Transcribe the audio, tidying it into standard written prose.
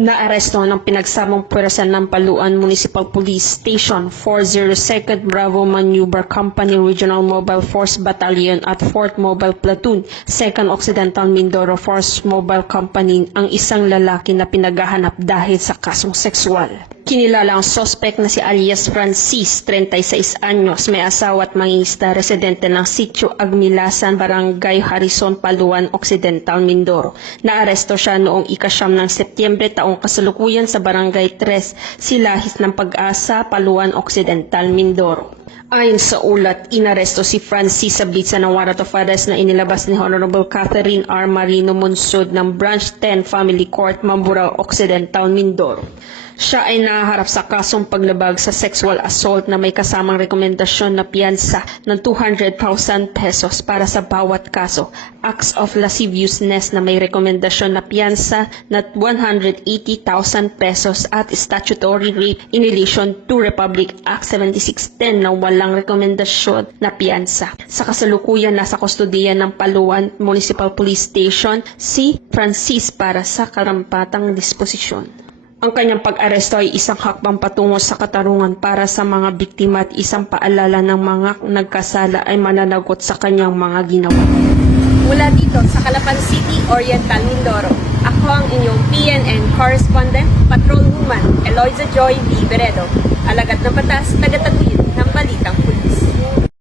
Naaresto ng pinagsamang puwersa ng Paluan Municipal Police Station 402nd Bravo Maneuver Company Regional Mobile Force Battalion at 4th Mobile Platoon, 2nd Occidental Mindoro Force Mobile Company ang isang lalaki na pinaghahanap dahil sa kasong sexual. Kinilala ang suspect na si alias Francis, 36 anyos, may asawa at mangingisda, residente ng Sitio Agmilasan, Barangay Harrison, Paluan, Occidental, Mindoro. Naaresto siya noong ika-9 ng Setyembre taong kasalukuyan sa Barangay 3, Silahis ng Pag-asa, Paluan, Occidental, Mindoro. Ayon sa ulat, inaresto si Francis sa bisa ng warrant of arrest na inilabas ni Honorable Catherine R. Marino Monsod ng Branch 10 Family Court, Mamburao, Occidental, Mindoro. Siya ay nahaharap sa kasong paglabag sa sexual assault na may kasamang rekomendasyon na piyansa ng 200,000 pesos para sa bawat kaso, acts of lasciviousness na may rekomendasyon na piyansa na 180,000 pesos at statutory rape in relation to Republic Act 7610 na walang rekomendasyon na piyansa. Sa kasalukuyan, nasa kustodiya ng Paluan Municipal Police Station si Francis para sa karampatang disposisyon. Ang kanyang pag-aresto ay isang hakbang patungo sa katarungan para sa mga biktima at isang paalala ng mga nagkasala ay mananagot sa kanyang mga ginawa. Mula dito sa Calapan City, Oriental, Mindoro, ako ang inyong PNN correspondent, Patrolwoman Eloisa Joy Liberedo, alagad ng batas, tagataguyod ng Balitang Pulis.